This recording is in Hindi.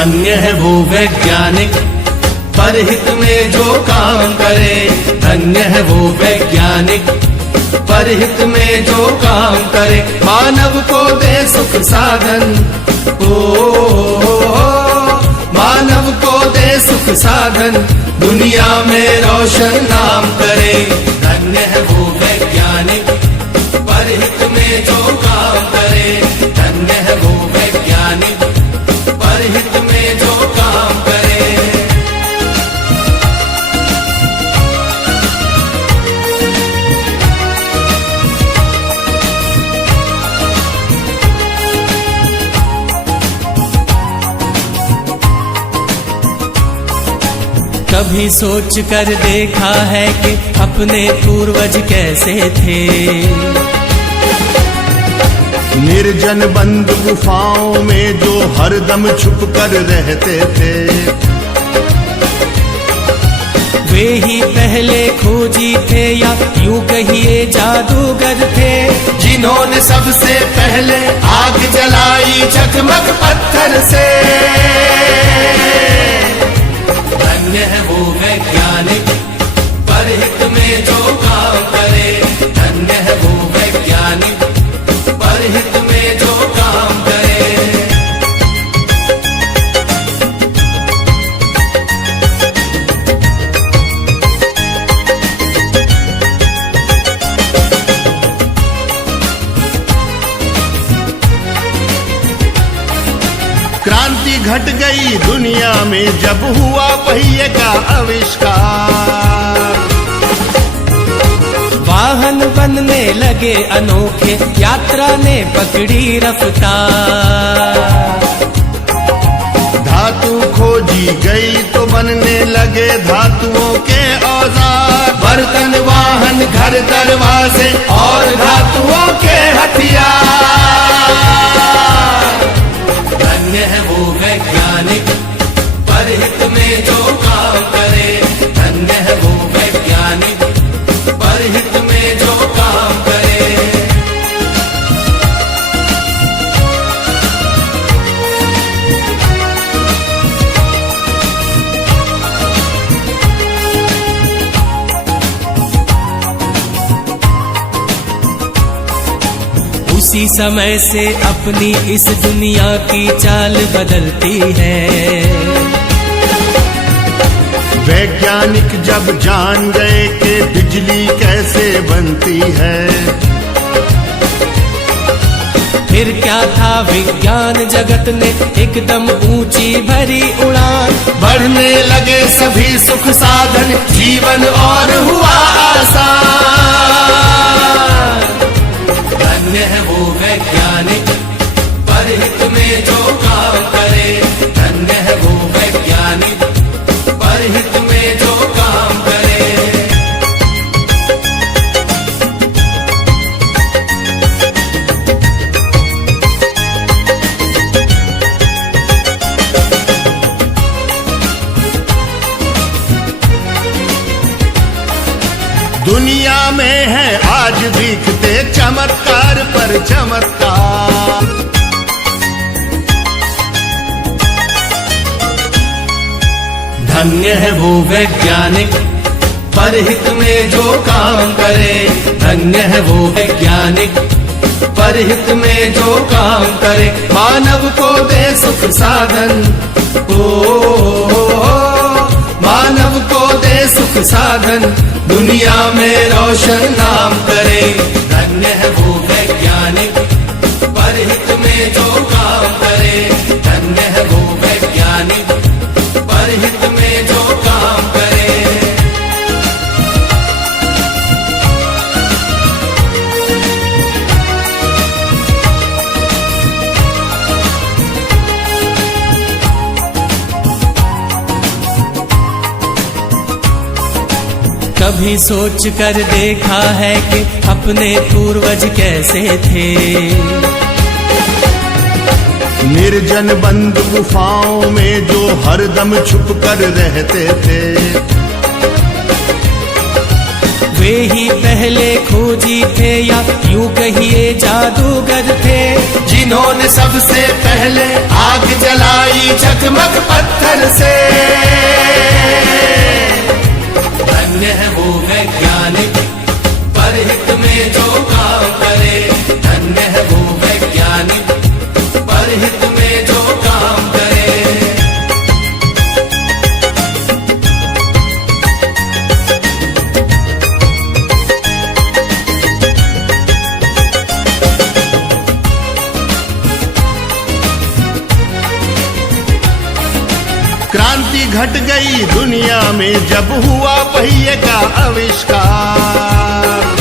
धन्य है वो वैज्ञानिक परहित में जो काम करे। धन्य है वो वैज्ञानिक परहित में जो काम करे। मानव को दे सुख साधन, मानव को दे सुख साधन, दुनिया में रोशन नाम करे। धन्य है वो वैज्ञानिक परहित में जो काम करे। धन्य है वो वैज्ञानिक परहित में जो काम करे। कभी सोच कर देखा है कि अपने पूर्वज कैसे थे। निर्जन बंद गुफाओं में जो हरदम छुप कर रहते थे। वे ही पहले खोजी थे या यूं कहिए जादूगर थे, जिन्होंने सबसे पहले आग जलाई चकमक पत्थर से। धन्य है वो वैज्ञानिक परहित में जो काम करे। धन्य है वो वैज्ञानिक परहित में जो काम करे। क्रांति घट गई दुनिया में जब हुआ पहिए का आविष्कार। वाहन बनने लगे अनोखे, यात्रा ने पकड़ी रफ्तार। धातु खोजी गई तो बनने लगे धातुओं के औजार। बर्तन वाहन घर दरवाजे और धातुओं के हथियार। धन्य है वो वैज्ञानिक परहित में जो काम करे। धन्य है वो वैज्ञानिक परहित में जो काम करे। उसी समय से अपनी इस दुनिया की चाल बदलती है। वैज्ञानिक जब जान गए कि बिजली कैसे बनती है। फिर क्या था विज्ञान जगत ने एकदम ऊंची भरी उड़ान। बढ़ने लगे सभी सुख साधन, जीवन और हुआ आसान। धन्य है वो वैज्ञानिक परहित में जो काम करे। धन्य है वो वैज्ञानिक परहित में जो काम करे। दुनिया में है आज दिखते चमत्कार पर चमत्कार। धन्य है वो वैज्ञानिक परहित में जो काम करे। धन्य है वो वैज्ञानिक परहित में जो काम करे। मानव को दे सुख साधन, मानव को दे सुख साधन, दुनिया में रोशन नाम करे। धन्य है वो वैज्ञानिक परहित में जो काम करे। धन्य है वो वैज्ञानिक परहित में जो काम करे। कभी सोच कर देखा है कि अपने पूर्वज कैसे थे। निर्जन बंद गुफाओं में जो हरदम छुप कर रहते थे। वे ही पहले खोजी थे या यूं कहिए जादूगर थे, जिन्होंने सबसे पहले आग जलाई चकमक घर से। धन्य है वो वैज्ञानिक परहित में जो काम करे, धन्य है वो वैज्ञानिक परहित में जो काम करे। क्रांति घट गई दुनिया में जब हुआ पहिए का आविष्कार।